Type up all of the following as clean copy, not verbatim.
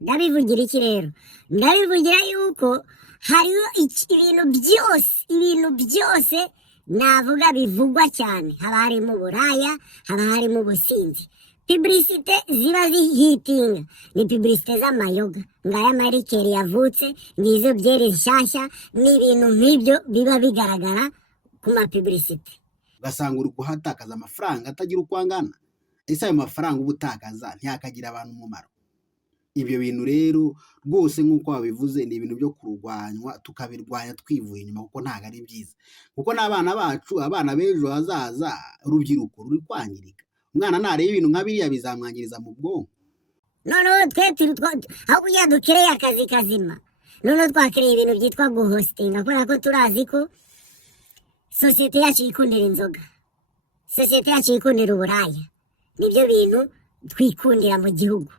ndabivugira iki rero? Ndabivugira yuko hariho ibintu byose navuga bivugwa cyane, haba harimo uburaya, haba harimo ubusinzi. Publicite ziba zihitinga ni publicite z'amayoga, ngaya marikeri yavutse, ngizo byeri nshyashya, n'ibintu nk'ibyo biba bigaragara ku mapublicite. ugasanga uri kuhatakaza amafaranga atagira uko angana. Ese ayo mafaranga uba utakaza ntiyakagira abantu umumaro? Ibyo bintu rero rwose nk'uko wabivuze ni ibintu byo kurwanywa, tukabirwanya twivuye inyuma, kuko ntabwo ari byiza. Kuko n'abana bacu, abana b'ejo hazaza, urubyiruko ruri kwangirika. Umwana nareba ibintu nka biriya bizamwangiriza mu bwonko. Noneho aho kugira dukereye akazi kazima, noneho twakereye ibintu byitwa guhositinga, kubera ko turazi ko sosiyete yacu yikundira inzoga, sosiyete yacu yikundira uburaya, nibyo bintu twikundira mu gihugu.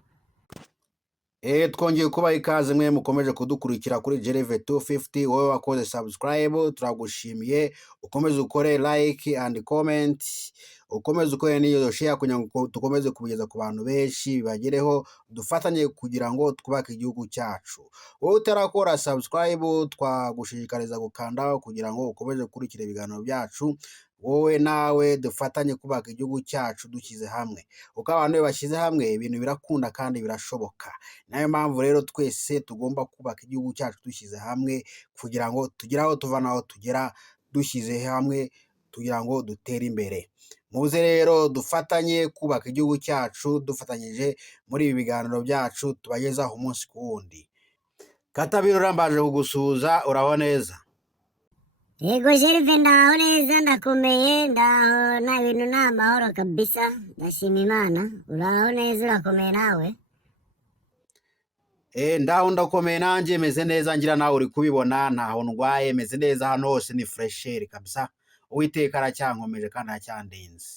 Twongeye kubaha ikaze mwe mukomeje kudukurikira kuri Jereve 250. Wowe wakoze subscribe turagushimiye, ukomeze ukore like and comment, ukomeze ukore n'iyo share kugira ngo dukomeze kubigeza ku bantu benshi, bibagereho, dufatanye kugira ngo twubake igihugu cyacu. Wowe utarakora subscribe twagushishikariza gukandaho kugira ngo ukomeze gukurikira ibiganiro byacu. Wowe nawe dufatanye kubaka igihugu cyacu dushyize hamwe. Uko abantu bashyize hamwe ibintu birakunda kandi birashoboka. Nayo mpamvu rero twese tugomba kubaka igihugu cyacu dushyize hamwe, kugira ngo tugere aho tuva naho tugera dushyize hamwe, kugira ngo dutere imbere. Muze rero dufatanye kubaka igihugu cyacu dufatanyije muri ibi biganiro byacu tubagezaho umunsi ku wundi. Katabirora mbaje kugusuhuza, uraho neza? Yego Jerve, ndaho neza, ndakomeye, ndaho nta bintu, nta mahoro kabisa, ndashima Imana. Uraho neza, urakomeye nawe? Ndaho ndakomeye nanjye, meze neza, ngira nawe uri kubibona, ntaho ndwaye, meze neza, hano hose ni fresheri kabisa. Uwiteka aracyankomeje kandi aracyandinze.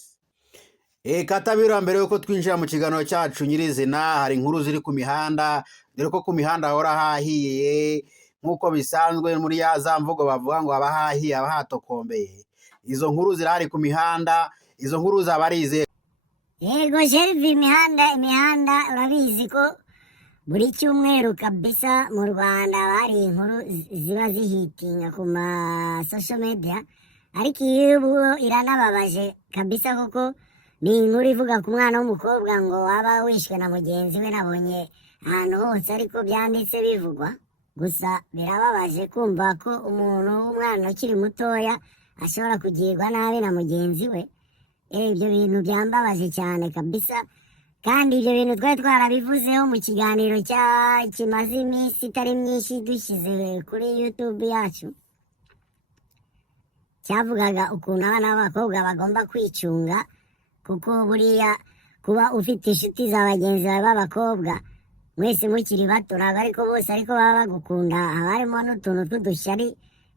Katabirora, mbere yuko twinjira mu kiganiro cyacu nyirizina, hari inkuru ziri ku mihanda, dore ko ku mihanda hahora hahiye, nk'uko bisanzwe muri ya za mvugo bavuga ngo haba hahiye haba hatokombeye. Izo nkuru zirahari ku mihanda, izo nkuru zaba ari izihe? Yego Jerve, imihanda urabizi ko buri cyumweru kabisa mu Rwanda hari inkuru ziba zihitinga ku ma social media, ariko iyo ubu iranababaje kabisa, kuko ni inkuru ivuga ku mwana w'umukobwa ngo waba wishwe na mugenzi we. Nabonye ahantu hose ariko byanditse bivugwa, gusa birababaje kumva ko umuntu w'umwana ukiri mutoya ashobora kugirwa nabi na mugenzi we. Ibyo bintu byambabaje cyane kabisa, kandi ibyo bintu twari twarabivuzeho mu kiganiro kimaze iminsi itari myinshi dushyize kuri YouTube yacu, cyavugaga ukuntu abana b'abakobwa bagomba kwicunga, kuko buriya kuba ufite inshuti za bagenzi bawe b'abakobwa mwese mukiri bato, ntabwo ariko bose ariko baba bagukunda, haba harimo n'utuntu tw'udushyari,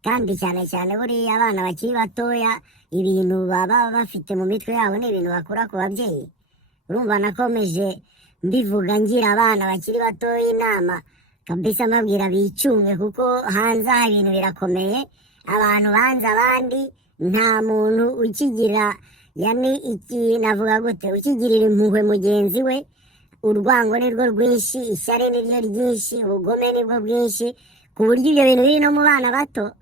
kandi cyane cyane buriya abana bakiri batoya ibintu baba bafite mu mitwe yabo ni ibintu bakura ku babyeyi. Urumva nakomeje mbivuga ngira abana bakiri batoya inama kabisa, mbabwira bicunge, kuko hanze aha ibintu birakomeye, abantu banze abandi, nta muntu ukigira navuga gute, ukigirira impuhwe mugenzi we. Urwango nirwo rwinshi, ishyari niryo ryinshi, ubugome nibwo bwinshi, ku buryo ibyo bintu biri no mu bana bato.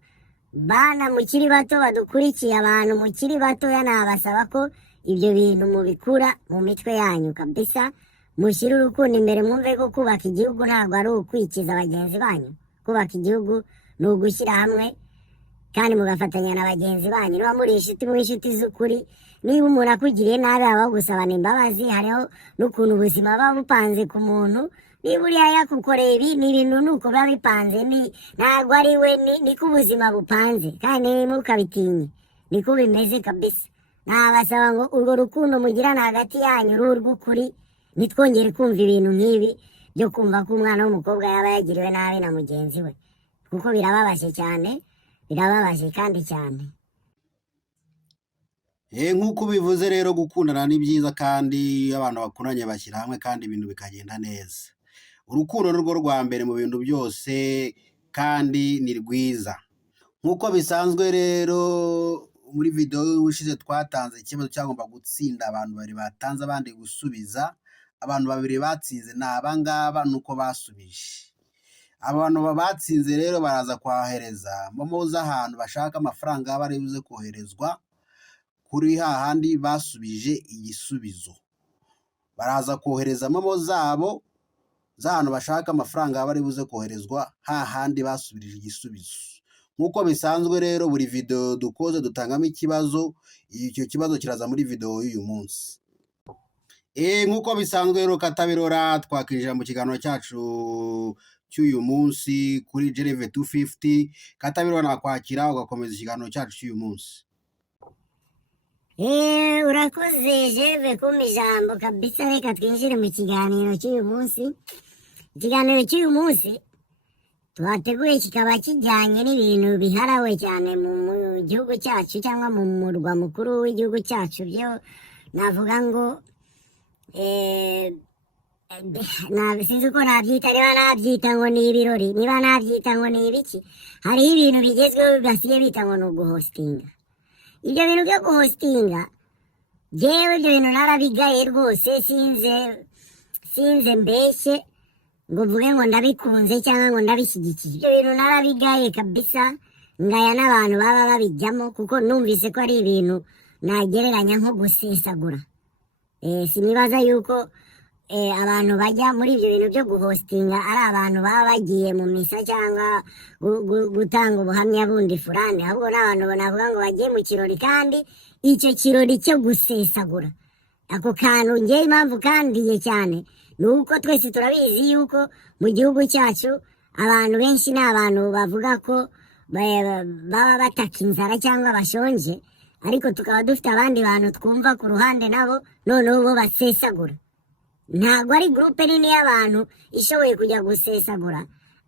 Bana mukiri bato badukurikiye, abantu mukiri batoya, nabasaba ko ibyo bintu mubikura mu mitwe yanyu kabisa, mushyire urukundo imbere, mwumve ko kubaka igihugu ntabwo ari ukwikiza bagenzi banyu. Kubaka igihugu ni ugushyira hamwe kandi mugafatanya na bagenzi banyu. Niba muri inshuti, mu inshuti z'ukuri, niba umuntu akugiriye nabi habaho gusabana imbabazi, hariho n'ukuntu ubuzima buba bupanze ku muntu. Niba uriya yakukoreye ibi, ni ibintu nuko biba bipanze, ntabwo ari we, niko ubuzima bupanze, kandi ntimukabitinye, niko bimeze kabisa. Nabasaba ngo urwo rukundo mugirana hagati yanyu ruhu rw'ukuri, nitwongere kumva ibintu nk'ibi byo kumva ko umwana w'umukobwa yaba yagiriwe nabi na mugenzi we, kuko birababaje cyane, birababaje kandi cyane. Nk'uko ubivuze rero, gukundana ni byiza, kandi abantu bakundanye bashyira hamwe kandi ibintu bikagenda neza. Urukundo ni rwo rwa mbere mu bintu byose kandi ni rwiza. Nk'uko bisanzwe rero, muri video ushize twatanze ikibazo cyagomba gutsinda, abantu bari batanze abandi gusubiza, abantu babiri batsinze ni abangaba nuko basubije. Abantu batsinze rero baraza kohereza momo z'ahantu bashaka amafaranga bari buze koherezwa kuri hahandi basubije igisubizo. Baraza kohereza momo zabo z'ahantu bashaka amafaranga bari buze koherezwa hahandi basubirije igisubizo. Nk'uko bisanzwe rero buri video dukoze dutangamo ikibazo, icyo kibazo kiraza muri video y'uyu munsi. Nk'uko bisanzwe rero Katabirora twakinjira mu kiganiro cyacu cy'uyu munsi kuri Gereve 250. Katabirora nakwakira ugakomeza ikiganiro cyacu cy'uyu munsi. Urakoze Gereve kumpa ijambo kabisa, reka twinjire mu kiganiro cy'uyu munsi. Ikiganiro cy'uyu munsi twateguye kikaba kijyanye n'ibintu biharawe cyane mu gihugu cyacu cyangwa mu murwa mukuru w'igihugu cyacu, byo navuga ngo sinzi uko nabyita, niba nabyita ngo ni ibirori, niba nabyita ngo ni ibiki. Hariho ibintu bigezweho basigaye bita ngo ni uguhostinga. Ibyo bintu byo guhostinga jewe ibyo bintu narabigaye rwose, sinze mbeshye ngo mvuge ngo ndabikunze cyangwa ngo ndabishyigikiye. Ibyo bintu narabigaye kabisa, ngaya n'abantu baba babijyamo, kuko numvise ko ari ibintu nagereranya nko gusesagura. Sinibaza yuko abantu bajya muri ibyo bintu byo guhostinga ari abantu baba bagiye mu misa cyangwa gutanga ubuhamya bundi fulani, ahubwo n'abantu navuga ngo bagiye mu kirori, kandi icyo kirori cyo gusesagura. Ako kantu ngewe impamvu kandiye cyane ni uko twese turabizi yuko mu gihugu cyacu abantu benshi ni abantu bavuga ko baba bataka inzara cyangwa bashonje, ariko tukaba dufite abandi bantu twumva ku ruhande nabo noneho bo basesagura. Ntabwo ari gurupe nini y'abantu ishoboye kujya gusesagura,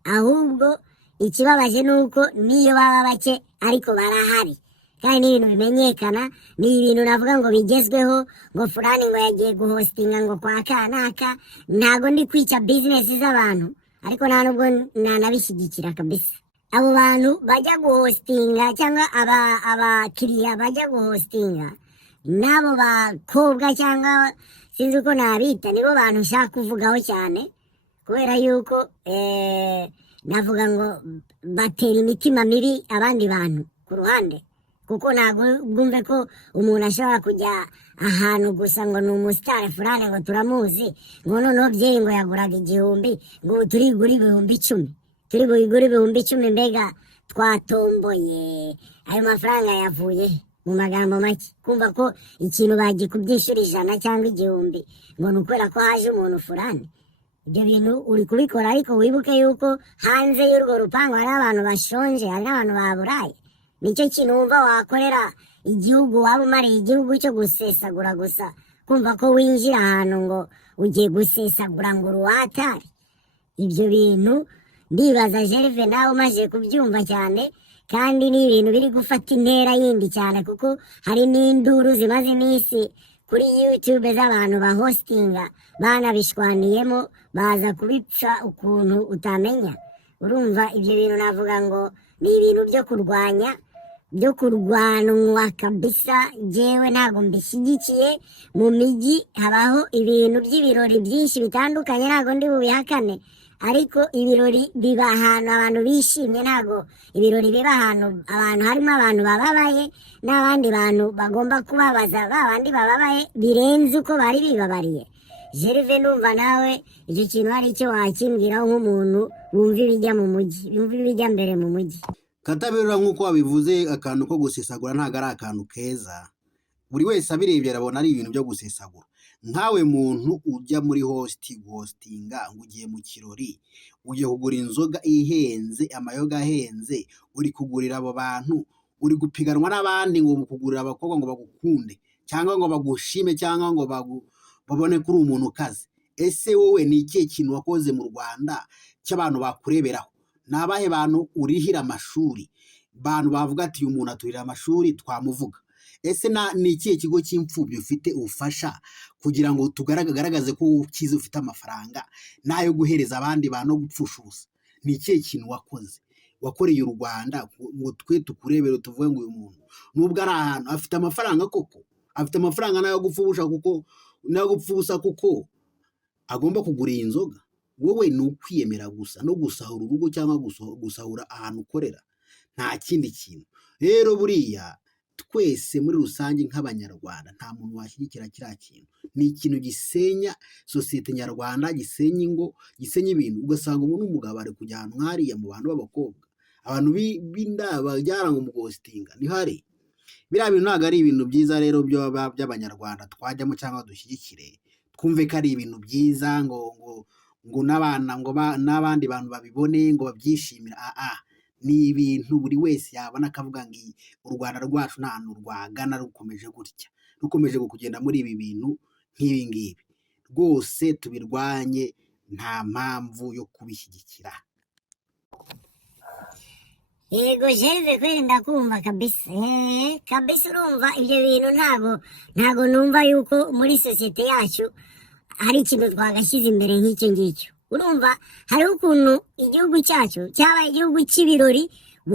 ahubwo ikibabaje ni uko niyo baba bake ariko barahari, kandi ni ibintu bimenyekana, ni ibintu navuga ngo bigezweho, ngo fulani ngo yagiye guhostinga ngo kwa kanaka. Ntago ndi kwica bizinesi z'abantu, ariko nta nubwo nanabishyigikira kabisa. Abo bantu bajya guhostinga cyangwa abakiriya bajya guhostinga, n'abo bakobwa cyangwa sinzi uko nabita, nibo bantu nshaka kuvugaho cyane, kubera yuko navuga ngo batera imitima mibi abandi bantu ku ruhande. Kuko ntabwo bwumve ko umuntu ashobora kujya ahantu gusa ngo ni umusitari fulani ngo turamuzi, ngo noneho byeyi ngo yaguraga 1000, ngo turi bugure 10,000, turi bugure 10,000, mbega twatomboye. Ayo mafaranga yavuye mu magambo make, kumva ko ikintu bagikubyishura 100 cyangwa 1000 ngo ni ukubera ko haje umuntu fulani. Ibyo bintu uri kubikora, ariko wibuke yuko hanze y'urwo rupangu hari abantu bashonje, hari n'abantu baburaye. Nicyo kintu wumva wakorera igihugu, waba umariye igihugu cyo gusesagura gusa, kumva ko winjira ahantu ngo ugiye gusesagura ngo uruwatari. Ibyo bintu ndibaza Gereve nawe umaze kubyumva cyane, kandi ni ibintu biri gufata intera yindi cyane, kuko hari n'induru zimaze iminsi kuri YouTube z'abantu bahostinga banabishwaniyemo, baza kubipfa ukuntu utamenya. Urumva ibyo bintu navuga ngo ni ibintu byo kurwanwa kabisa. Jewe ntago mbishyigikiye. Mu mijyi habaho ibintu by'ibirori byinshi bitandukanye, ntago ndi bubihakane, ariko ibirori biba ahantu abantu bishimye, ntago ibirori biba ahantu abantu harimo abantu bababaye n'abandi bantu bagomba kubabaza babandi bababaye birenze uko bari bibabariye. Gereve numva nawe icyo kintu hari icyo wakimbwiraho nk'umuntu wumva ibijya mu mujyi, wumva ibijya mbere mu mujyi. Katabirora nk'uko wabivuze, akantu ko gusesagura ntabwo ari akantu keza. Buri wese abirebye arabona ari ibintu byo gusesagura. Nkawe muntu ujya muri guhostinga ngo ugiye mu kirori, ugiye kugura inzoga ihenze, amayoga ahenze, uri kugurira abo bantu, uri gupiganwa n'abandi ngo mukugurira abakobwa ngo bagukunde cyangwa ngo bagushime cyangwa ngo babone kuri umuntu ukaze. Ese wowe ni ikihe kintu wakoze mu Rwanda cy'abantu bakureberaho? Nabahe bantu urihira amashuri, bantu bavuga ati uyu muntu aturira amashuri twamuvuga? Ese ni ikihe kigo cy'imfubyi ufite ufasha kugira ngo tugaragaze ko ukize, ufite amafaranga nayo guhereza abandi bantu gupfusha ubusa? Ni ikihe kintu wakoreye u Rwanda ngo twe tukurebere tuvuge ngo uyu muntu nubwo ari ahantu afite amafaranga, koko afite amafaranga nayo gupfusha, kuko nayo gupfusa, kuko agomba kugura iyi nzoga, wowe ni ukwiyemera gusa no gusahura urugo cyangwa gusahura ahantu ukorera, nta kindi kintu. Rero buriya twese muri rusange nk'abanyarwanda nta muntu washyigikira kiriya kintu, ni ikintu gisenya sosiyete nyarwanda, gisenya ingo, gisenya ibintu. Ugasanga umuntu w'umugabo ari kujya ahantu nk'hariya mu bantu b'abakobwa, abantu b'inda bajyana ngo mugositinga ntihari. Biriya bintu ntabwo ari ibintu byiza rero by'abanyarwanda twajyamo cyangwa dushyigikire, twumve ko ari ibintu byiza ngo n'abana ngo n'abandi bantu babibone ngo babyishimire. Ni ibintu buri wese yabona akavuga ngo u Rwanda rwacu nta hantu rwagana rukomeje gutya, rukomeje kugenda muri ibi bintu nk'ibi ngibi. Rwose tubirwanye, nta mpamvu yo kubishyigikira. Yego Gerve kweli ndakumva kabisa. Kabisa urumva ibyo bintu ntago numva yuko muri sosiyete yacu hari ikintu twagashyize imbere nk'icyo ngicyo. Urumva hariho ukuntu igihugu cyacu cyabaye igihugu cy'ibirori,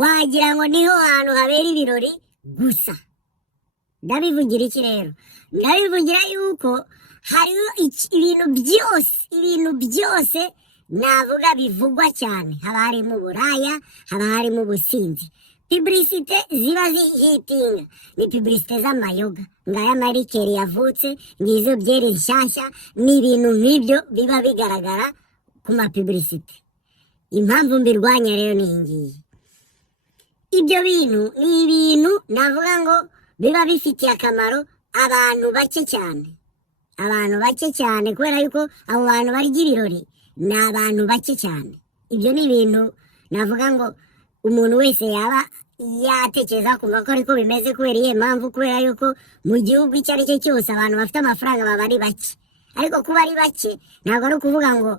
wagira ngo niho hantu habera ibirori gusa. Ndabivugira iki rero? Ndabivugira yuko hariho ibintu byose navuga bivugwa cyane. Haba harimo uburaya, haba harimo ubusinzi. Publicité ziba zihitinga ni publicité z'amayoga, ngaya marikeri yavutse, ngizo byeri nshyashya, n'ibintu nk'ibyo biba bigaragara ku mapublicité. Impamvu mbirwanya rero ni ngiyi. Ibyo bintu ni ibintu navuga ngo biba bifitiye akamaro abantu bake cyane. Abantu bake cyane, kubera yuko abo bantu barya ibirori ni abantu bake cyane. Ibyo ni ibintu navuga ngo umuntu wese yaba yatekereza kumva ko ariko bimeze. Kubera iyo mpamvu, kubera yuko mu gihugu icyo ari cyo cyose abantu bafite amafaranga baba ari bake. Ariko kuba ari bake ntabwo ari ukuvuga ngo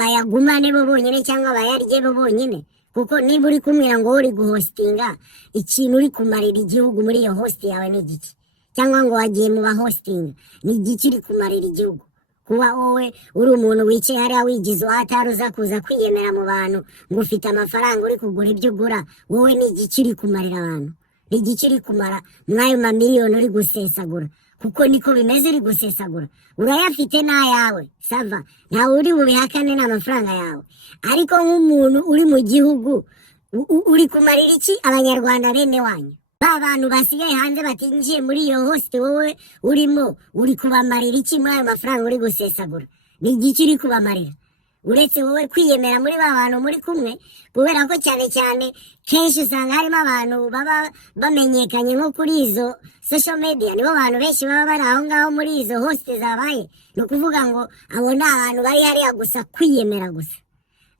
bayagumane bo bonyine cyangwa bayarye bo bonyine, kuko niba uri kumwira ngo uri guhostinga ikintu, uri kumarira igihugu muri iyo host yawe ni igiki? Cyangwa ngo wagiye mu bahostinga, ni igiki uri kumarira igihugu? Kuba wowe uri umuntu wicaye hariya wigize uhatari uza kuza kwiyemera mu bantu ngo ufite amafaranga uri kugura ibyo ugura, wowe ni igiki uri kumarira abantu? Ni igiki uri kumara mw'ayo mamiliyoni uri gusesagura? Kuko niko bimeze, uri gusesagura. Urayafite n'ayawe sava, ntawe uri bubihakane n'amafaranga yawe. Ariko nk'umuntu uri mu gihugu uri kumarira iki abanyarwanda bene wanyu? Ba bantu basigaye hanze batinjiye muri iyo host, wowe urimo uri kubamarira iki muri ayo mafaranga uri gusesagura? Ni igiki uri kubamarira? Uretse wowe kwiyemera muri ba bantu muri kumwe, kubera ko cyane cyane kenshi usanga harimo abantu baba bamenyekanye nko kuri izo social media, nibo bantu benshi baba bari aho ngaho muri izo host zabaye. Ni ukuvuga ngo abo ni abantu bari hariya gusa kwiyemera gusa.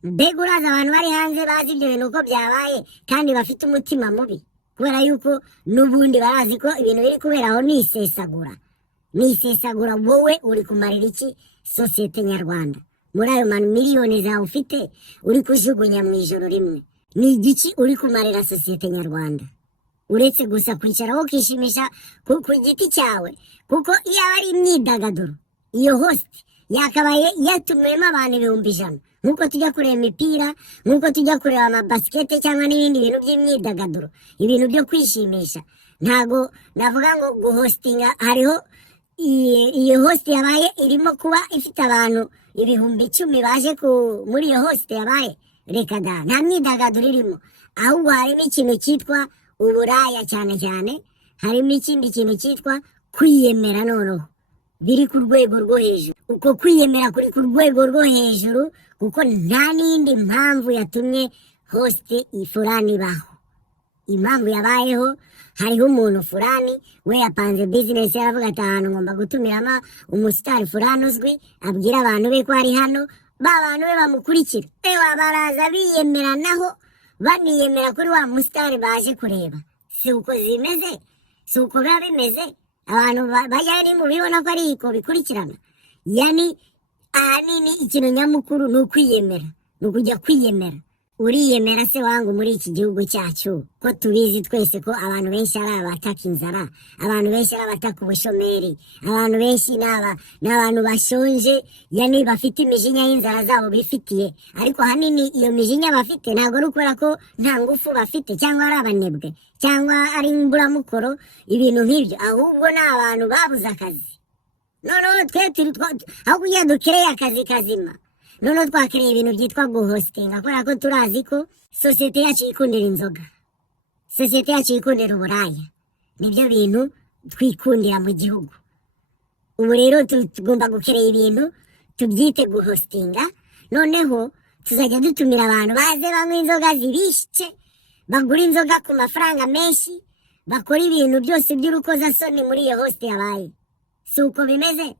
Mbega uraza abantu bari hanze bazi ibyo bintu uko byabaye kandi bafite umutima mubi, kubera yuko n'ubundi barazi ko ibintu biri kubera aho ni isesagura. Ni isesagura. Wowe uri kumarira iki sosiyete nyarwanda muri ayo miliyoni zawe ufite uri kujugunya mu ijoro rimwe? Ni igiki uri kumarira sosiyete nyarwanda? Uretse gusa kwicara wo kishimisha ku giti cyawe. Kuko iyo ari imyidagaduro, iyo host yakabaye yatumwemo abantu 100,000, nkuko tujya kureba imipira, nkuko tujya kureba amabasikete cyangwa n'ibindi bintu by'imyidagaduro, ibintu byo kwishimisha. Ntago navuga ngo guhostinga hariho iyo host yabaye irimo kuba ifite abantu 10,000 baje muri iyo host yabaye. Reka da, nta myidagaduro irimo, ahubwo harimo ikintu cyitwa uburaya cyane cyane. Harimo ikindi kintu cyitwa kwiyemera, noneho biri ku rwego rwo hejuru. Uko kwiyemera kuri ku rwego rwo hejuru, kuko nta n'indi mpamvu yatumye host fulani ibaho. Impamvu yabayeho, hariho umuntu fulani we yapanze business, yaravuga ati ahantu ngomba gutumiramo umusitari fulani uzwi, abwira abantu be ko ari hano. Ba bantu be bamukurikira, baraza biyemeranaho, baniyemera kuri wa musitari baje kureba. Si uko zimeze? Si uko biba bimeze? Abantu bajya ni mubibona ko ari iko bikurikirana. Yani ahanini ikintu nyamukuru ni ukwiyemera, ni ukujya kwiyemera. Uriyemera se wangu muri iki gihugu cyacu ko tubizi twese ko abantu benshi ari abataka inzara, abantu benshi ari abataka ubushomeri, abantu benshi n'abantu bashonje, yani bafite imijinya y'inzara zabo bifitiye. Ariko hanini iyo mijinya bafite ntabwo ari ukubera ko nta ngufu bafite cyangwa ari abanebwe cyangwa ari imburamukoro ibintu nk'ibyo, ahubwo ni abantu babuze akazi. noneho twe aho kugira dukereye akazi kazima noneho twakereye ibintu byitwa guhostinga kubera ko turazi ko sosiyete yacu yikundira inzoga, sosiyete yacu yikundira uburaya, nibyo bintu twikundira mu gihugu. Ubu rero tugomba gukereye ibintu tubyite guhostinga, noneho tuzajya dutumira abantu baze banywa inzoga zibishe, bagura inzoga ku mafaranga menshi, bakora ibintu byose by'urukozasoni muri iyo host yabaye. Si uko bimeze?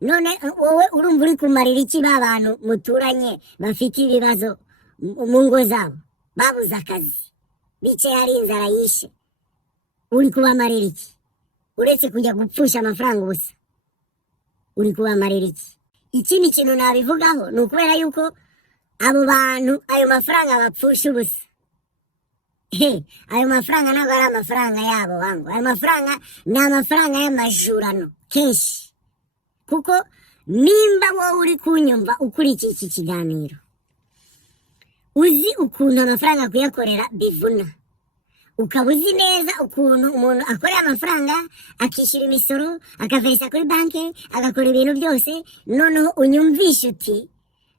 None wowe urumva uri kumarira iki ba bantu muturanye bafite ibibazo mu ngo zabo, babuze akazi, bicaye hari inzara yishe, uri kubamarira iki? Uretse kujya gupfusha amafaranga ubusa, uri kubamarira iki? Ikindi kintu nabivugaho ni ukubera yuko abo bantu ayo mafaranga bapfusha ubusa. Ayo mafaranga ntabwo ari amafaranga yabo bango, ayo mafaranga ni amafaranga y'amajurano kenshi. Kuko nimba wowe uri kunyumva ukurikiye iki kiganiro, uzi ukuntu amafaranga kuyakorera bivuna, ukaba uzi neza ukuntu umuntu akorera amafaranga akishyura imisoro, akaveresa kuri banki, agakora ibintu byose, noneho unyumvisha uti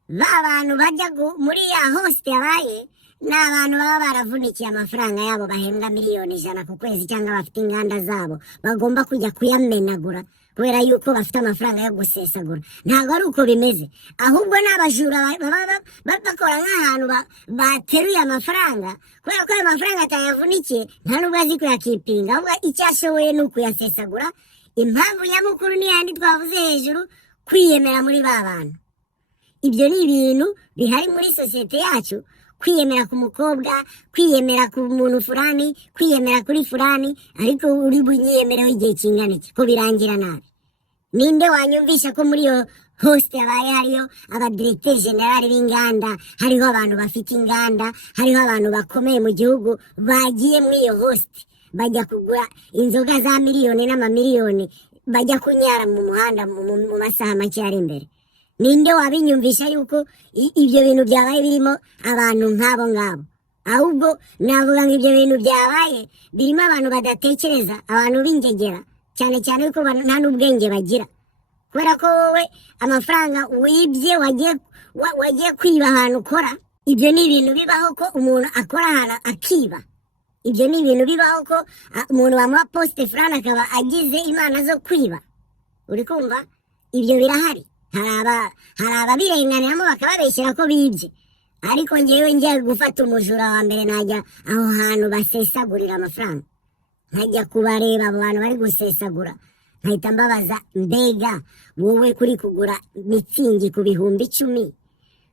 ba bantu bajya muri ya host yabaye ni abantu baba baravunikiye amafaranga yabo bahembwa miliyoni 100 ku kwezi, cyangwa bafite inganda zabo bagomba kujya kuyamenagura kubera yuko bafite amafaranga yo gusesagura. Ntabwo ari uko bimeze, ahubwo n'abajura bakora nk'ahantu bateruye amafaranga kubera ko ayo mafaranga atayavunikiye, nta nubwo azi kuyakipinga, ahubwo icyo ashoboye ni ukuyasesagura. Impamvu nyamukuru ni yandi twavuze hejuru, kwiyemera muri ba bantu. Ibyo ni ibintu bihari muri sosiyete yacu, kwiyemera ku mukobwa, kwiyemera ku muntu fulani, kwiyemera kuri fulani, ariko uri bunyiyemereho igihe kingana iki ko birangira nabi. Ninde wanyumvisha ko muri yo host yabaye hariyo abadirecteur general b'inganda, hariho abantu bafite inganda, hariho abantu bakomeye mu gihugu bagiye muri iyo host, bajya kugura inzoga za miliyoni n'amamiliyoni, bajya kunyara mu muhanda mu masaha make ari imbere. Ninde wabinyumvisha yuko ibyo bintu byabaye birimo abantu nk'abo ngabo? Ahubwo navuga ngo ibyo bintu byabaye birimo abantu badatekereza, abantu b'ingegera, cyane cyane yuko nta n'ubwenge bagira, kubera ko wowe amafaranga wibye wagiye kwiba ahantu ukora. Ibyo ni ibintu bibaho ko umuntu akora ahantu akiba, ibyo ni ibintu bibaho ko umuntu bamuha poste fulani akaba agize imana zo kwiba. Uri kumva? Ibyo birahari. Hari ababirenganiramo bakababeshyira ko bibye, ariko ngewe ngiye gufata umujura wa mbere najya aho hantu basesagurira amafaranga, nkajya kubareba abo bantu bari gusesagura, nkahita mbabaza, mbega wowe kuri kugura mitsingi ku bihumbi 10,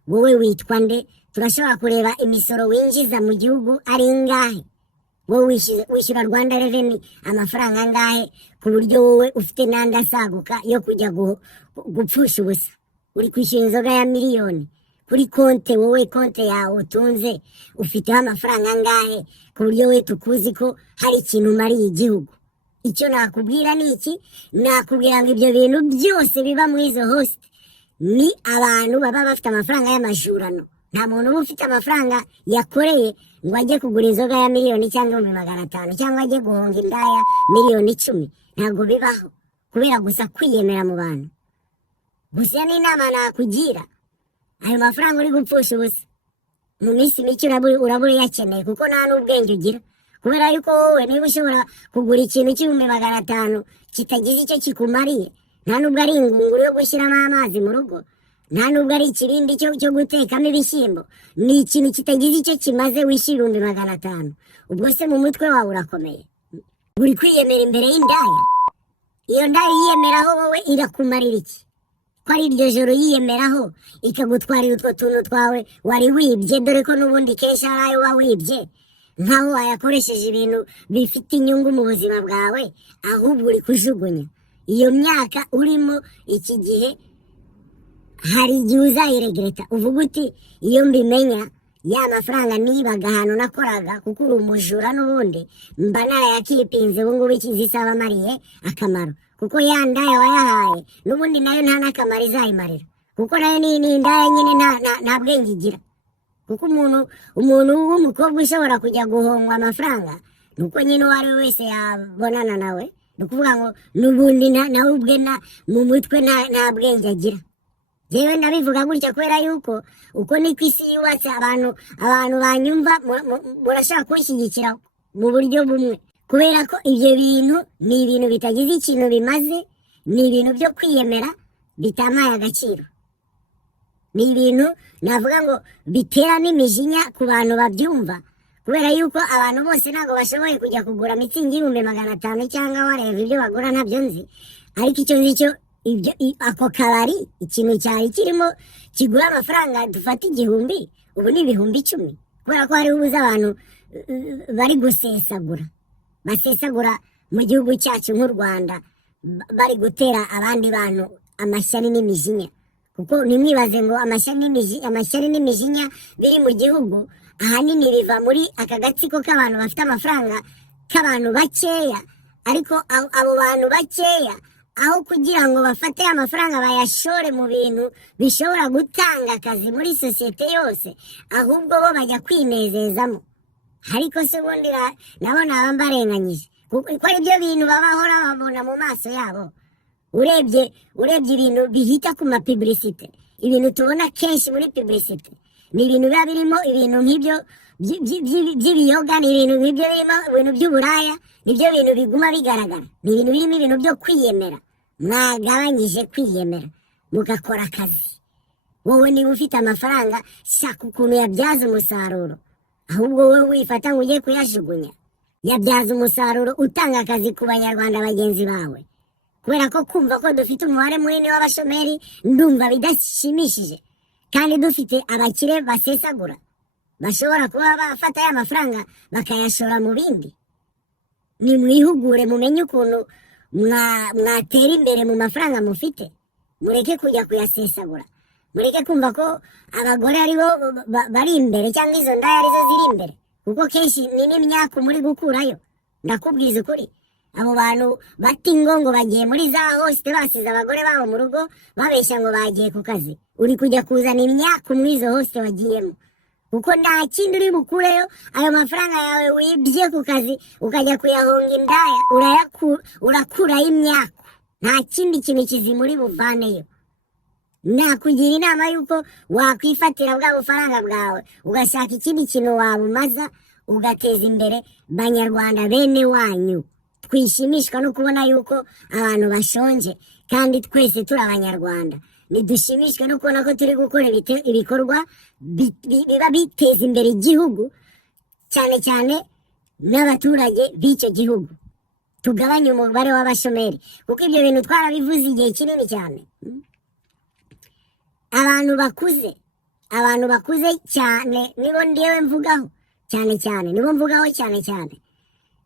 wowe witwa nde? Turashobora kureba imisoro winjiza mu gihugu ari ingahe, wowe wishyura Rwanda Revenue amafaranga angahe, ku buryo wowe ufite n'andi asaguka yo kujya gupfusha ubusa. Uri kwishyura inzoga ya miliyoni kuri konte, wowe konte yawe utunze ufiteho amafaranga angahe, ku buryo we tukuzi ko hari ikintu umariye igihugu. Icyo nakubwira ni iki, nakubwira ngo ibyo bintu byose biba muri izo host ni abantu baba bafite amafaranga y'amajurano. Nta muntu uba ufite amafaranga yakoreye ngo ajye kugura inzoga ya miliyoni cyangwa 500 cyangwa ajye guhonga indaya miliyoni 10. Ntabwo bibaho, kubera gusa kwiyemera mu bantu. Gusa n'inama nakugira, ayo mafaranga uri gupfusha ubusa mu minsi mike urabura yakeneye, kuko nta n'ubwenge ugira. Kubera yuko wowe niba ushobora kugura ikintu $500 kitagize icyo kikumariye, nta nubwo ari ingunguru yo gushyiramo amazi mu rugo, nta nubwo ari ikibindi cyo gutekamo ibishyimbo, ni ikintu kitagize icyo kimaze wishyura $500. Ubwo se mu mutwe wawe urakomeye, uri kwiyemera imbere y'indaya. Iyo ndaya yiyemeraho wowe irakumarira iki? Ko ari iryo joro yiyemeraho ikagutwarira utwo tuntu twawe wari wibye, dore ko n'ubundi kenshi hari ayo wawibye, nkaho wayakoresheje ibintu bifite inyungu mu buzima bwawe, ahubwo uri kujugunya. Iyo myaka urimo iki gihe, hari igihe uzayiregreta, uvuga uti iyo mbimenya ya mafaranga nibaga ahantu nakoraga, kuko uri umujura n'ubundi mba narayakipinze, ubu ngubu ikizisaba mariye akamaro, kuko ya ndaya wayahaye n'ubundi nayo nta n'akamaro izayimarira, kuko nayo ni indaya nyine, nta bwenge igira. Kuko umuntu w'umukobwa ushobora kujya guhongwa amafaranga, nuko nyine uwo ari we wese yabonana nawe ukuvuga ngo n'ubundi nawe ubwe mu mutwe nta bwenge agira. Jewe ndabivuga gutya kubera yuko uko niko isi yubatse. Abantu banyumva murashaka kunshyigikira mu buryo bumwe, kubera ko ibyo bintu ni ibintu bitagize ikintu bimaze, ni ibintu byo kwiyemera bitamaye agaciro, ni ibintu navuga ngo bitera n'imijinya ku bantu babyumva, kubera yuko abantu bose ntabwo bashoboye kujya kugura mitsingi 500 cyangwa wareva ibyo bagura ntabyo nzi, ariko icyo nzi cyo ako kabari ikintu cyari kirimo kigura amafaranga dufata 1000 ubu ni 10,000, kubera ko hari ubuza abantu bari basesagura mu gihugu cyacu nk'u Rwanda, bari gutera abandi bantu amashyari n'imijinya. Kuko nimwibaze ngo amashyari n'imijinya biri mu gihugu ahanini biva muri aka gatsiko k'abantu bafite amafaranga k'abantu bakeya, ariko abo bantu bakeya aho kugira ngo bafate amafaranga bayashore mu bintu bishobora gutanga akazi muri sosiyete yose, ahubwo bo bajya kwinezezamo. Ariko se ubundi nabo naba mbarenganyije, kuko ari byo bintu babahora babona mu maso yabo. Urebye ibintu bihita ku mapublicite, ibintu tubona kenshi muri publicite ni ibintu biba birimo ibintu nk'ibyo by'ibiyoga, ni ibintu nk'ibyo birimo ibintu by'uburaya, nibyo bintu biguma bigaragara, ni ibintu birimo ibintu byo kwiyemera. Mwagabanyije kwiyemera mugakora akazi. Wowe niba ufite amafaranga shaka ukuntu yabyaza umusaruro, ahubwo wowe wifata ngo ugiye kuyajugunya. Yabyaza umusaruro utanga akazi ku banyarwanda bagenzi bawe, kubera ko kumva ko dufite umubare munini w'abashomeri ndumva bidashimishije, kandi dufite abakire basesagura bashobora kuba bafata ya mafaranga bakayashora mu bindi. Nimwihugure mumenye ukuntu mwatera imbere mu mafaranga mufite, mureke kujya kuyasesagura, mureke kumva ko abagore aribo bari imbere cyangwa izo ndaya arizo ziri imbere, kuko kenshi ni n'imyaka muri gukurayo. Ndakubwiza ukuri, abo bantu bata ingongo bagiye muri za hosite basize abagore babo mu rugo babeshya ngo bagiye ku kazi, uri kujya kuzana imyaka muri izo hosite wagiyemo, kuko nta kindi uri bukureyo. Ayo mafaranga yawe wibye ku kazi ukajya kuyahonga indaya, urakurayo imyaka, nta kindi kintu kizima uri buvaneyo. Nakugira inama yuko wakwifatira bwa bufaranga bwawe ugashaka ikindi kintu wabumaza, ugateza imbere banyarwanda bene wanyu. Twishimishwa no kubona yuko abantu bashonje, kandi twese turi abanyarwanda. Nidushimishwe no kubona ko turi gukora ibikorwa biba biteza imbere igihugu, cyane cyane n'abaturage b'icyo gihugu. Tugabanye umubare w'abashomeri, kuko ibyo bintu twarabivuze igihe kinini cyane. Abantu bakuze cyane nibo ndiyewe mvugaho cyane, nibo mvugaho cyane.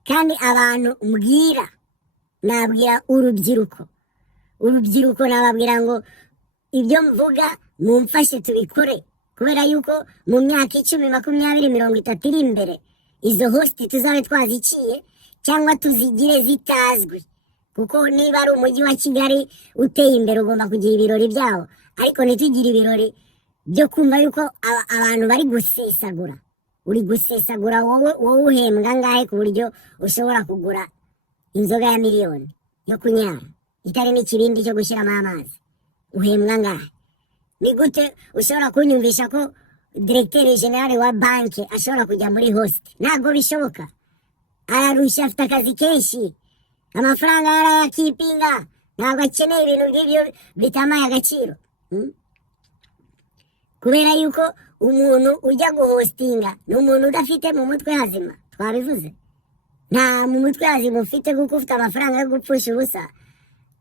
Kandi abantu nabwira urubyiruko nababwira ngo ibyo mvuga mumfashe tubikore, kubera yuko mu myaka 10, 20, 30 iri imbere izo hositi tuzabe twaziciye cyangwa tuzigire zitazwi. Kuko niba ari umujyi wa Kigali uteye imbere ugomba kugira ibirori byawo, ariko ntitugire ibirori byo kumva yuko abantu bari gusesagura. Uri gusesagura wowe uhembwa ngahe ku buryo ushobora kugura inzoga ya miliyoni yo kunyara itari n'ikibindi cyo gushyiramo amazi? Uhembwa ngahe? Ni gute ushobora kunyumvisha ko directeur general wa banki ashobora kujya muri hosite? Ntabwo bishoboka. Ararushya, afite akazi kenshi, amafaranga yarayakipinga, ntabwo akeneye ibintu by'ibyo bitamaye agaciro. Kubera yuko umuntu ujya guhostinga ni umuntu udafite mu mutwe hazima. Twabivuze, nta mu mutwe hazima ufite, kuko ufite amafaranga yo gupfusha ubusa.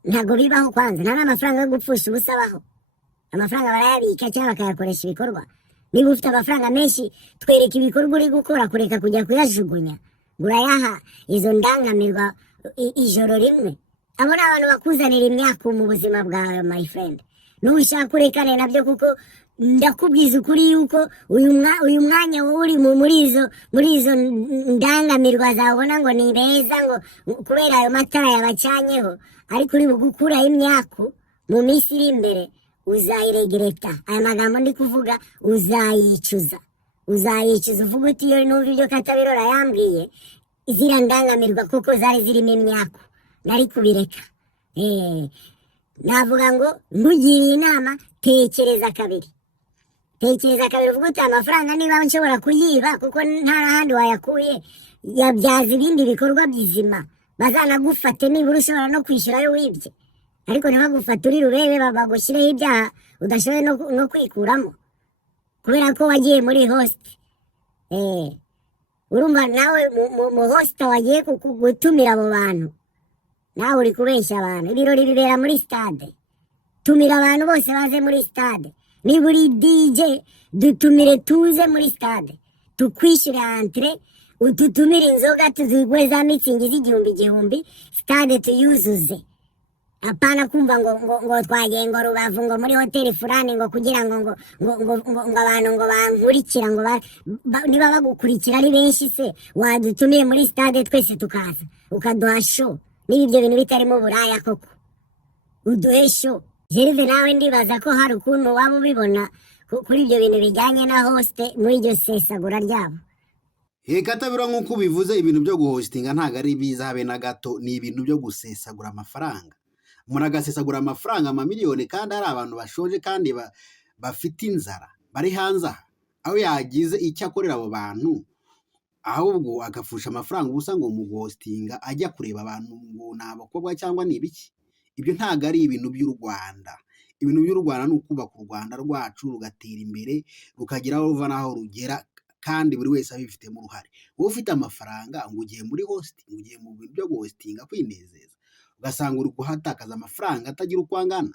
Ntabwo bibaho kwanza, nta n'amafaranga yo gupfusha ubusa abaho. Amafaranga barayabika cyangwa bakayakoresha ibikorwa. Niba ufite amafaranga menshi, twereka ibikorwa uri gukora, kureka kujya kuyajugunya. Urayaha izo ndangamirwa ijoro rimwe. Abo ni abantu bakuzanira imyaka mu buzima bwawe, my friend. Nushaka urekane nabyo, kuko ndakubwiza ukuri yuko uyu mwanya wowe uri muri izo ndangamirwa zabona ngo ni beza, ngo kubera ayo matara yabacanyeho, ariko uri bugukuraho imyaka mu minsi iri imbere uzayiregereta. Aya magambo ndi kuvuga uzayicuza uvuga uti iyo numva ibyo Katabirora yambwiye, izira ndangamirwa kuko zari zirimo imyaka, nari kubireka. Navuga ngo nkugiriye inama, tekereza kabiri uvuga uti amafaranga niba nshobora kuyiba kuko nta n'ahandi wayakuye, yabyaza ibindi bikorwa bizima, bazanagufate nibura ushobora no kwishyura ayo wibye, ariko ntibagufate uri rubebe bagushyireho ibyaha udashoboye no kwikuramo kubera ko wagiye muri host. Urumva nawe mu host wagiye gutumira abo bantu, nawe uri kubeshya abantu. Ibirori bibera muri stade, tumira abantu bose baze muri stade. Niba uri DJ dutumire tuze muri stade, tukwishyura entre, ututumire inzoga tuzigure za mitsingi z'igihumbi, stade tuyuzuze. Apana kumva ngo twagiye ngo Rubavu ngo muri hoteli fulani ngo kugira ngo abantu ngo bankurikira ngo niba bagukurikira ari benshi se wadutumiye muri stade twese tukaza ukaduha show. Niba ibyo bintu bitarimo buraya koko uduhe show. Jerive nawe ndibaza ko hari ukuntu waba ubibona kuri ibyo bintu bijyanye na host muri iryo sesagura ryabo. Katabira nk'uko bivuze, ibintu byo guhostinga ntago ari biza habe na gato, ni ibintu byo gusesagura amafaranga. Umuntu agasesagura amafaranga amamiliyoni kandi hari abantu bashoje kandi bafite inzara bari hanze aho yagize icyo akorera abo bantu, ahubwo agafusha amafaranga ubusa ngo mu guhostinga ajya kureba abantu ngo ni abakobwa cyangwa ni ibiki. Ibyo ntago ari ibintu by'u Rwanda. Ibintu by'u Rwanda ni ukubaka u Rwanda rwacu rugatera imbere rukagira aho ruva n'aho rugera, kandi buri wese abifitemo uruhare. Wowe ufite amafaranga ngo ugiye muri hosting, ugiye mu bintu byo guhostinga kwinezeza, ugasanga uri kuhatakaza amafaranga atagira uko angana.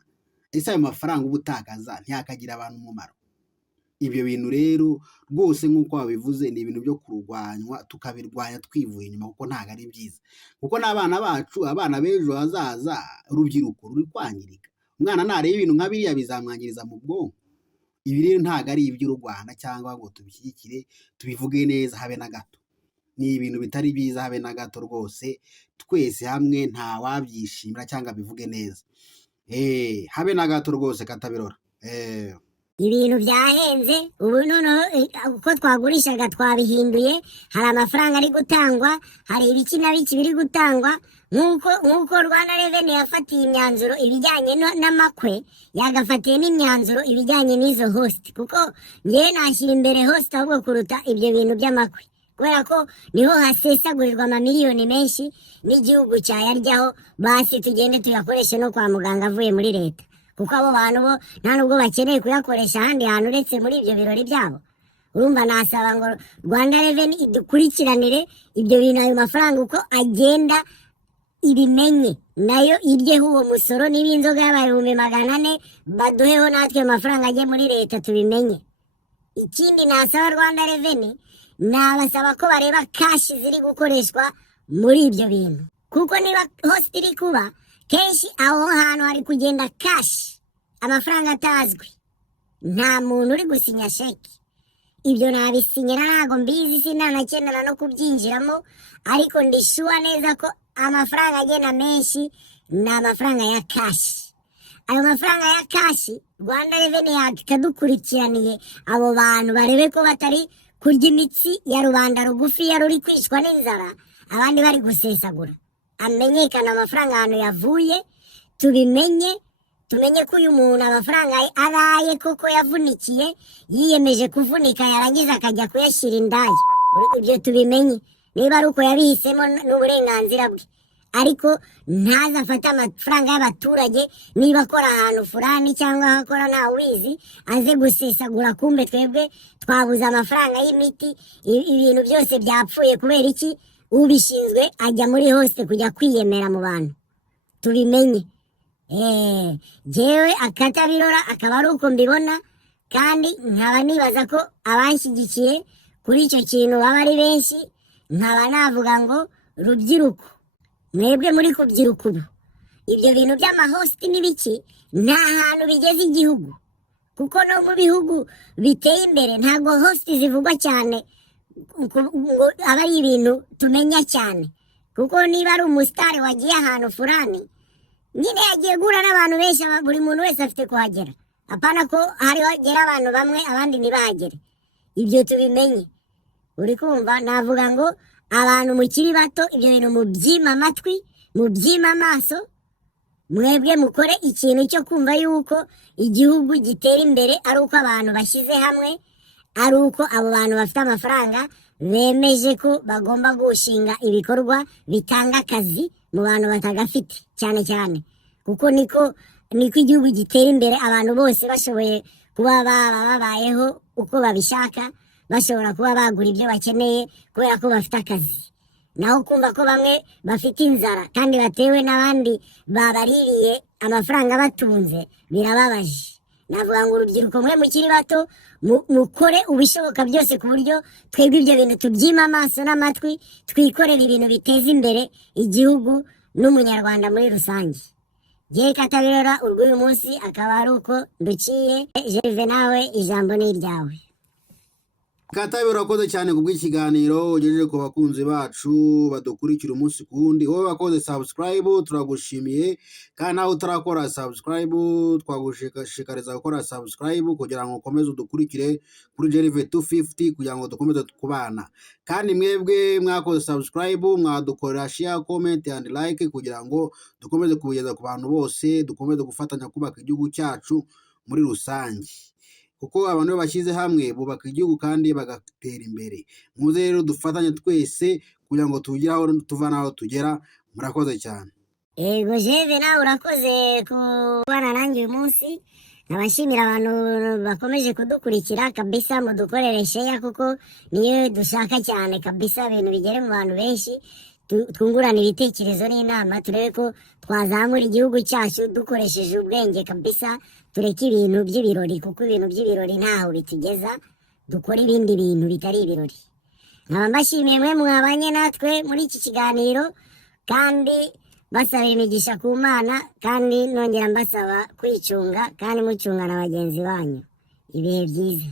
Ese ayo mafaranga uba utakaza ntiyakagira abantu umumaro? Ibyo bintu rero rwose nk'uko wabivuze ni ibintu byo kurwanywa, tukabirwanya twivuye inyuma kuko ntago ari byiza. Kuko n'abana bacu, abana b'ejo hazaza, urubyiruko ruri kwangirika. Umwana nareba ibintu nka biriya bizamwangiriza mu bwonko. Ibi rero ntago ari iby'u Rwanda cyangwa ngo tubishyigikire tubivuge neza habe na gato. Ni ibintu bitari biza habe na gato rwose. Twese hamwe nta wabyishimira cyangwa bivuge neza. Habe na gato rwose Katabirora. Ibintu byahenze ubu noneho uko twagurishaga twabihinduye, hari amafaranga ari gutangwa, hari ibiki na biki biri gutangwa. Nk'uko Rwanda Revenue yafatiye imyanzuro ibijyanye n'amakwe, yagafatiye n'imyanzuro ibijyanye n'izo host, kuko njyewe nashyira imbere host ahubwo kuruta ibyo bintu by'amakwe, kubera ko niho hasesagurirwa amamiliyoni menshi n'igihugu cyayaryaho. Basi tugende tuyakoreshe no kwa muganga avuye muri leta, kuko abo bantu bo nta nubwo bakeneye kuyakoresha ahandi hantu uretse muri ibyo birori byabo. Urumva nasaba ngo Rwanda Revenue idukurikiranire ibyo bintu, ayo mafaranga uko agenda ibimenye, nayo iryeho uwo musoro. Niba inzoga y'ibihumbi 400 baduheho natwe amafaranga ajye muri leta tubimenye. Ikindi nasaba Rwanda Revenue, nabasaba ko bareba cash ziri gukoreshwa muri ibyo bintu, kuko niba host iri kuba kenshi aho hantu hari kugenda cash, amafaranga atazwi, nta muntu uri gusinya sheki. Ibyo nabisinyira ntago mbizi, sinanakenera no kubyinjiramo, ariko ndishuwa neza ko amafaranga agena menshi ni amafaranga ya cash. Ayo mafaranga ya cash Rwanda Revenue yakadukurikiraniye abo bantu barebe ko batari kurya imitsi ya rubanda rugufi ya ruri kwishwa n'inzara, abandi bari gusesagura. Amenyekana amafaranga ahantu yavuye, tumenye ko uyu muntu amafaranga araye koko yavunikiye, yiyemeje kuvunika, yarangiza akajya kuyashyira indaya. Ibyo tubimenye, niba ari uko yabihisemo n'uburenganzira bwe, ariko ntazafate amafaranga y'abaturage. Niba akora ahantu fulani cyangwa akora nta wizi, aze gusesagura, kumbe twebwe twabuze amafaranga y'imiti, ibintu byose byapfuye. Kubera iki? Ubishinzwe ajya muri host kujya kwiyemera mu bantu. Tubimenye. Jewe Akatabirora akaba ari uko mbibona, kandi nkaba nibaza ko abanshyigikiye kuri icyo kintu baba ari benshi. Nkaba navuga ngo rubyiruko, mwebwe muri kubyiruka ubu, ibyo bintu by'amahost n'ibiki nta hantu bigeze igihugu, kuko no mu bihugu biteye imbere ntabwo host zivugwa cyane ngo aba ari ibintu tumenya cyane. Kuko niba ari umusitari wagiye ahantu fulani, nyine yagiye guhura n'abantu benshi, buri muntu wese afite kuhagera. Apana ko hagera abantu bamwe abandi ntibahagere. Ibyo tubimenye. Uri kumva? Navuga ngo abantu mukiri bato ibyo bintu mubyima amatwi, mubyima amaso, mwebwe mukore ikintu cyo kumva yuko igihugu gitera imbere ari uko abantu bashyize hamwe, ari uko abo bantu bafite amafaranga bemeje ko bagomba gushinga ibikorwa bitanga akazi mu bantu batagafite cyane cyane, kuko niko igihugu gitera imbere, abantu bose bashoboye kuba babayeho uko babishaka, bashobora kuba bagura ibyo bakeneye kubera ko bafite akazi. Naho kumva ko bamwe bafite inzara kandi batewe n'abandi babaririye amafaranga batunze birababaje. Navuga ngo urubyiruko mwe mukiri bato mukore ubishoboka byose ku buryo twebwe ibyo bintu tubyima amaso n'amatwi, twikorera ibintu biteza imbere igihugu n'umunyarwanda muri rusange. Jye Katabirora urw'uyu munsi akaba ari uko nduciye. Gervais nawe ijambo ni iryawe. Katabirora urakoze cyane kubw'ikiganiro ugejeje ku bakunzi bacu badukurikira umunsi ku wundi. Wowe wakoze subscribe turagushimiye, kandi nawe utarakora subscribe twagushishikariza gukora subscribe kugira ngo ukomeze udukurikire kuri Gervais 250 kugira ngo dukomeze kubana. Kandi mwebwe mwakoze subscribe mwadukorera share, comment and like kugira ngo dukomeze kubugeza ku bantu bose, dukomeze gufatanya kubaka igihugu cyacu muri rusange, kuko abantu bashyize hamwe bubaka igihugu kandi bagatera imbere. Muze rero dufatanye twese kugira ngo tugeraho tuva naho tugera. Murakoze cyane. Ego Gervais nawe urakoze kubana nanjye uyu munsi. Nabashimira abantu bakomeje kudukurikira kabisa, mudukorere share kuko niyo dushaka cyane kabisa, ibintu bigere mu bantu benshi, twungurana ibitekerezo n'inama, turebe ko twazamura igihugu cyacu dukoresheje ubwenge kabisa. Tureke ibintu by'ibirori, kuko ibintu by'ibirori ntaho bitugeza, dukora ibindi bintu bitari ibirori. Nkaba mbashimiye mwe mwabanye natwe muri iki kiganiro, kandi basaba imigisha ku Mana, kandi nongera mbasaba kwicunga kandi mucunga na bagenzi banyu. Ibihe byiza.